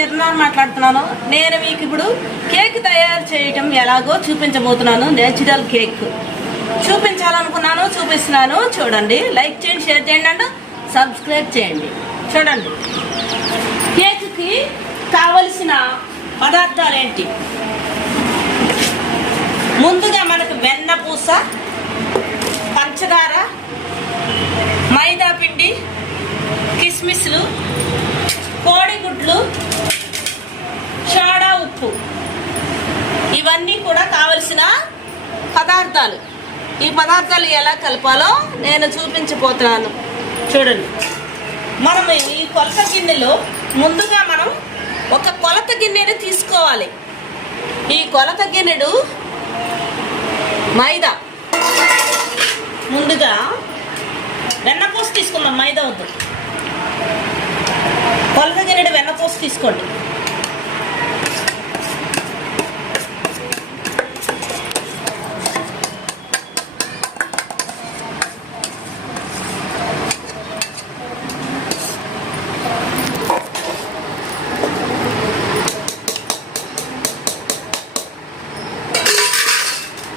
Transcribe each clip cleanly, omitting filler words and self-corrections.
నిర్ణయం మాట్లాడుతున్నాను. నేను మీకు ఇప్పుడు కేక్ తయారు చేయటం ఎలాగో చూపించబోతున్నాను. నేచురల్ కేక్ చూపించాలనుకున్నాను, చూపిస్తున్నాను. చూడండి, లైక్ చేయండి, షేర్ చేయండి అండ్ సబ్స్క్రైబ్ చేయండి. చూడండి, కేక్కి కావలసిన పదార్థాలు ఏంటి. ముందుగా మనకు వెన్నపూస, పంచదార, మైదా పిండి, కిస్మిస్లు, కోడిగుడ్లు, సోడా ఉప్పు, ఇవన్నీ కూడా కావలసిన పదార్థాలు. ఈ పదార్థాలు ఎలా కలపాలో నేను చూపించబోతున్నాను. చూడండి, మనం ఈ కొలత గిన్నెలో ముందుగా మనం ఒక కొలత గిన్నెని తీసుకోవాలి. ఈ కొలత గిన్నెడు మైదా, ముందుగా వెన్నపూస తీసుకుందాం. మైదా వద్దు, కొలత గిన్నెడు వెన్నపూస తీసుకోండి.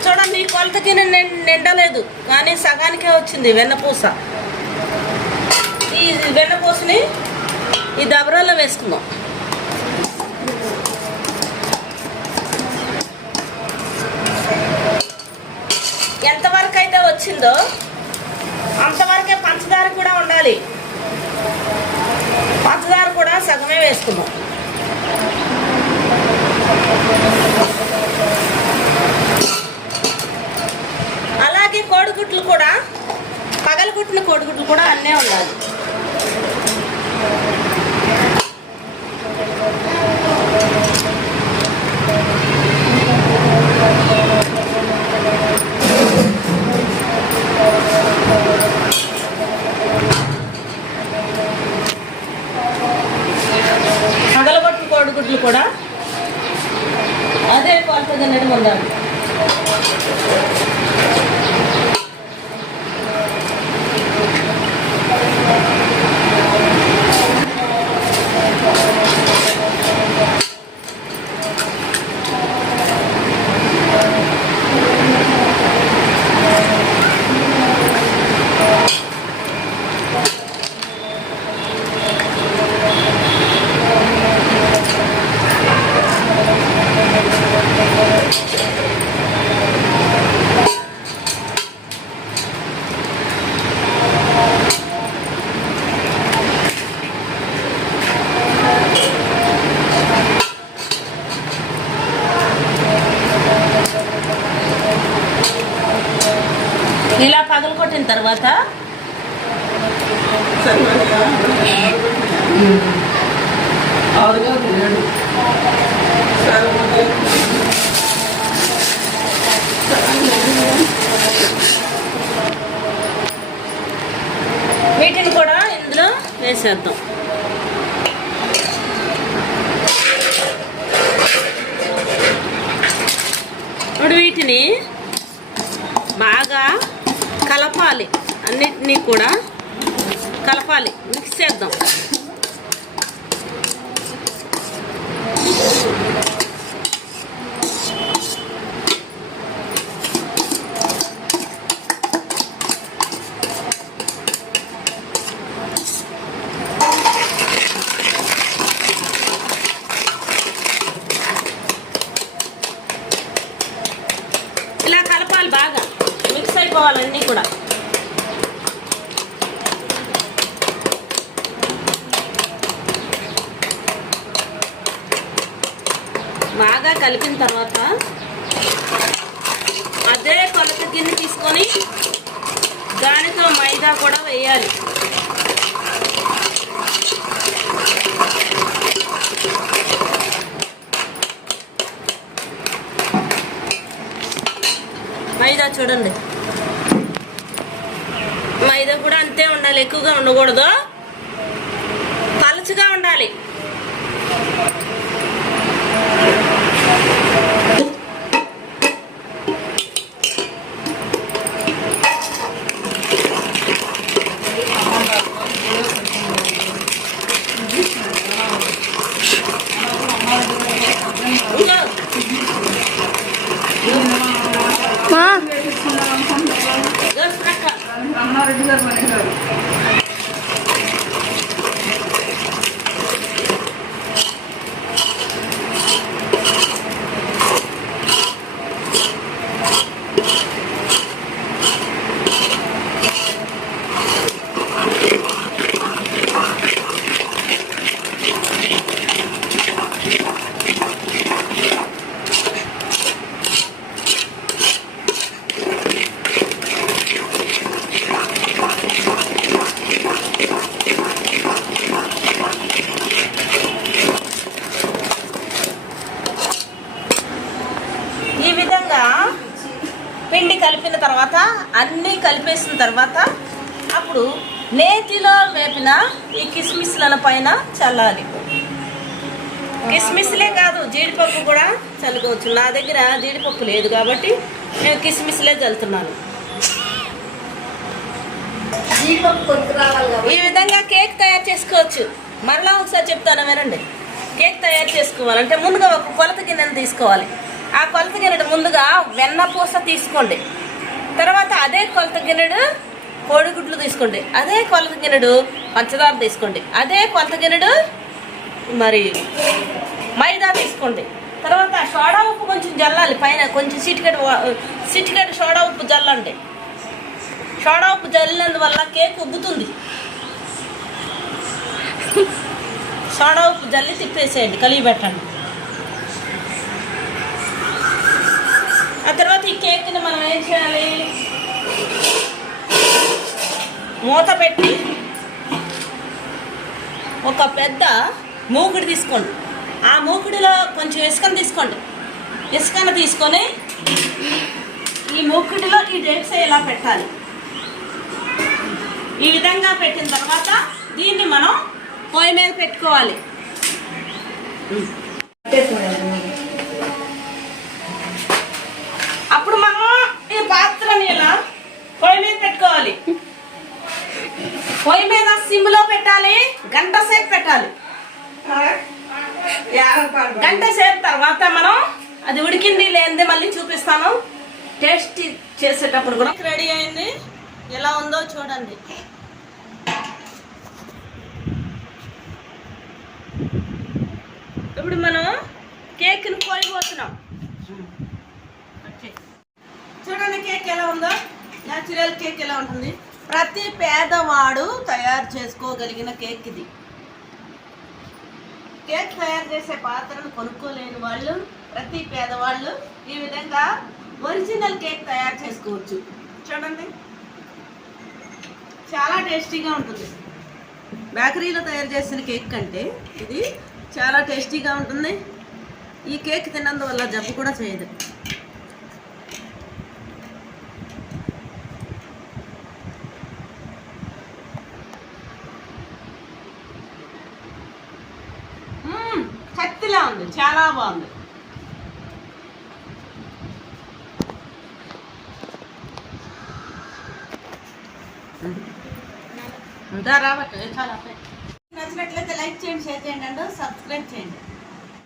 చూడండి, ఈ కొలతకి నిండలేదు కానీ సగానికే వచ్చింది వెన్నపూస. ఈ వెన్నపూసని ఈ దబరాల్లో వేసుకుందాం. ఎంతవరకు అయితే వచ్చిందో అంతవరకే పంచదార కూడా ఉండాలి. పంచదార కూడా సగమే వేసుకుందాం. అలాగే కోడిగుడ్లు కూడా, పగలగొట్టిన కోడిగుడ్లు కూడా అన్నీ ఉండాలి. పగలగొట్టిన కోడిగుడ్లు కూడా అదే కొలతగా నిండి ఉండాలి. ఇలా పగలు కొట్టిన తర్వాత వీటిని కూడా ఇందులో వేసేద్దాం. ఇప్పుడు వీటిని బాగా కలపాలి, అన్నిటినీ కూడా కలపాలి, మిక్స్ చేద్దాం. ఇలా కలపాలి, బాగా మిక్స్ అయిపోవాలి అన్నీ కూడా. బాగా కలిపిన తర్వాత అదే కొలత గిన్నె తీసుకొని దానితో మైదా కూడా వేయాలి. మైదా చూడండి, మైదా కూడా అంతే ఉండాలి, ఎక్కువగా ఉండకూడదు, పలుచగా ఉండాలి. ఈ విధంగా పిండి కలిపిన తర్వాత అన్నీ కలిపేసిన తర్వాత అప్పుడు నేతిలో వేపిన ఈ కిస్మిస్ల పైన చల్లాలి. కిస్మిస్లే కాదు, జీడిపప్పు కూడా చల్లుకోవచ్చు. నా దగ్గర జీడిపప్పు లేదు కాబట్టి నేను కిస్మిస్లే చల్లుతున్నాను. ఈ విధంగా కేక్ తయారు చేసుకోవచ్చు. మరలా ఒకసారి చెప్తాను వినండి. కేక్ తయారు చేసుకోవాలంటే ముందుగా ఒక కొలత గిన్నెను తీసుకోవాలి. ఆ కొలత గిన్నెడు ముందుగా వెన్నపూస తీసుకోండి. తర్వాత అదే కొలత గిన్నెడు కోడిగుడ్లు తీసుకోండి. అదే కొలత గిన్నెడు పంచదార తీసుకోండి. అదే కొలత గిన్నెడు మరి మైదా తీసుకోండి. తర్వాత సోడా ఉప్పు కొంచెం జల్లాలి. పైన కొంచెం సిటికెడు సోడా ఉప్పు జల్లండి. సోడా ఉప్పు జల్లినందువల్ల కేక్ ఉబ్బుతుంది. సోడా ఉప్పు జల్లి తిప్పేసేయండి, కలిగి పెట్టండి. ఆ తర్వాత ఈ కేక్ని మనం ఏం చేయాలి, మూత పెట్టి ఒక పెద్ద మూకుడు తీసుకోండి. ఆ మూకుడిలో కొంచెం ఇసుకను తీసుకోండి. ఇసుకను తీసుకొని ఈ మూకుడిలో ఈ డేట్స్ ఇలా పెట్టాలి. ఈ విధంగా పెట్టిన తర్వాత దీన్ని మనం పొయ్యి మీద పెట్టుకోవాలి. అప్పుడు మనం ఈ పాత్రని ఇలా పొయ్యి మీద పెట్టుకోవాలి. పొయ్యి మీద సిమ్లో పెట్టాలి. గంట సేపు పెట్టాలి. గంట సేపు తర్వాత మనం అది ఉడికింది లేనిది మళ్ళీ చూపిస్తాను. టేస్ట్ చేసేటప్పుడు కూడా రెడీ అయింది. ఎలా ఉందో చూడండి. ఇప్పుడు మనం కేక్ని కోయబోతున్నాం. చూడండి కేక్ ఎలా ఉందో. న్యాచురల్ కేక్ ఎలా ఉంటుంది. ప్రతి పేదవాడు తయారు చేసుకోగలిగిన కేక్ ఇది. కేక్ తయారు చేసే పాత్రను కొనుక్కోలేని వాళ్ళు, ప్రతి పేదవాళ్ళు ఈ విధంగా ఒరిజినల్ కేక్ తయారు చేసుకోవచ్చు. చూడండి, చాలా టేస్టీగా ఉంటుంది. బేకరీలో తయారు చేసిన కేక్ కంటే ఇది చాలా టేస్టీగా ఉంటుంది. ఈ కేక్ తిన్నందువల్ల జబ్బు కూడా చేయదు. కత్తిలా ఉంది, చాలా బాగుంది. నచ్చినట్లయితే లైక్ చేయండి, షేర్ చేయండి అండ్ సబ్స్క్రైబ్ చేయండి.